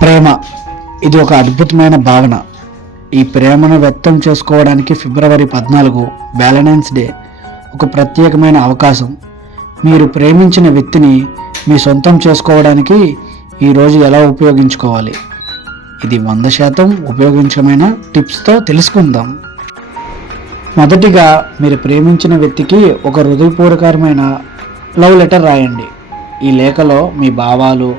ప్రేమ ఇది ఒక అద్భుతమైన భావన. ఈ ప్రేమను వ్యక్తం చేసుకోవడానికి ఫిబ్రవరి 14 వ్యాలంటైన్స్ డే ఒక ప్రత్యేకమైన అవకాశం. మీరు ప్రేమించిన వ్యక్తిని మీ సొంతం చేసుకోవడానికి ఈరోజు ఎలా ఉపయోగించుకోవాలి, ఇది 100% ఉపయోగించమైన టిప్స్తో తెలుసుకుందాం. మొదటిగా, మీరు ప్రేమించిన వ్యక్తికి ఒక హృదయపూర్వకమైన లవ్ లెటర్ రాయండి. ఈ లేఖలో మీ భావాలు,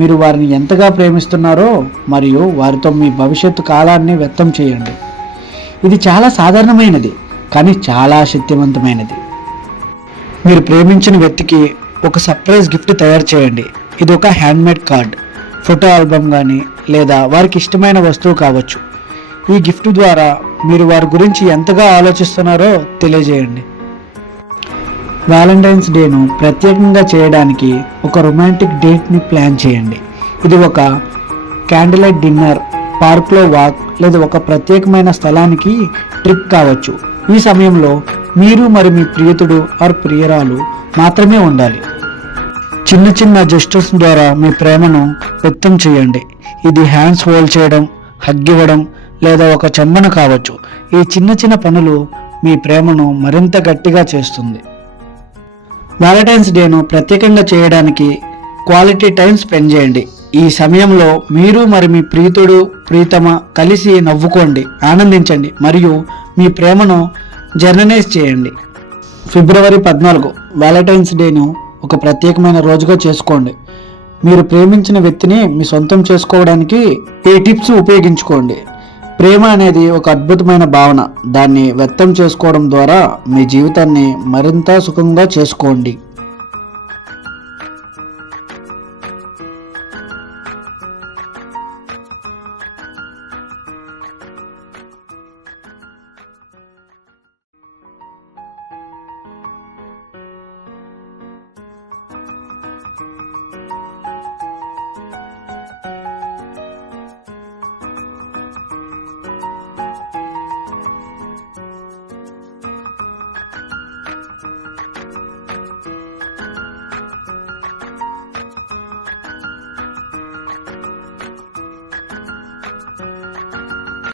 మీరు వారిని ఎంతగా ప్రేమిస్తున్నారో మరియు వారితో మీ భవిష్యత్తు కాలాన్ని వ్యక్తం చేయండి. ఇది చాలా సాధారణమైనది కానీ చాలా శక్తివంతమైనది. మీరు ప్రేమించిన వ్యక్తికి ఒక సర్ప్రైజ్ గిఫ్ట్ తయారు చేయండి. ఇది ఒక హ్యాండ్మేడ్ కార్డ్, ఫోటో ఆల్బమ్ కానీ లేదా వారికి ఇష్టమైన వస్తువు కావచ్చు. ఈ గిఫ్ట్ ద్వారా మీరు వారి గురించి ఎంతగా ఆలోచిస్తున్నారో తెలియజేయండి. వ్యాలంటైన్స్ డేను ప్రత్యేకంగా చేయడానికి ఒక రొమాంటిక్ డేట్ని ప్లాన్ చేయండి. ఇది ఒక క్యాండిల్ లైట్ డిన్నర్, పార్క్లో వాక్ లేదా ఒక ప్రత్యేకమైన స్థలానికి ట్రిప్ కావచ్చు. ఈ సమయంలో మీరు మరి మీ ప్రియతుడు ఆర్ ప్రియురాలు మాత్రమే ఉండాలి. చిన్న చిన్న జెస్చర్స్ ద్వారా మీ ప్రేమను వ్యక్తం చేయండి. ఇది హ్యాండ్స్ హోల్డ్ చేయడం, హగ్ ఇవ్వడం లేదా ఒక చెంబన కావచ్చు. ఈ చిన్న చిన్న పనులు మీ ప్రేమను మరింత గట్టిగా చేస్తుంది. వ్యాలంటైన్స్ డేను ప్రత్యేకంగా చేయడానికి క్వాలిటీ టైం స్పెండ్ చేయండి. ఈ సమయంలో మీరు మరి మీ ప్రియతుడు ప్రియతమ కలిసి నవ్వుకోండి, ఆనందించండి మరియు మీ ప్రేమను జర్నలైజ్ చేయండి. ఫిబ్రవరి 14 వ్యాలంటైన్స్ డేను ఒక ప్రత్యేకమైన రోజుగా చేసుకోండి. మీరు ప్రేమించిన వ్యక్తిని మీ సొంతం చేసుకోవడానికి ఈ టిప్స్ ఉపయోగించుకోండి. ప్రేమ అనేది ఒక అద్భుతమైన భావన. దాన్ని వ్యక్తం చేసుకోవడం ద్వారా మీ జీవితాన్ని మరింత సుఖంగా చేసుకోండి.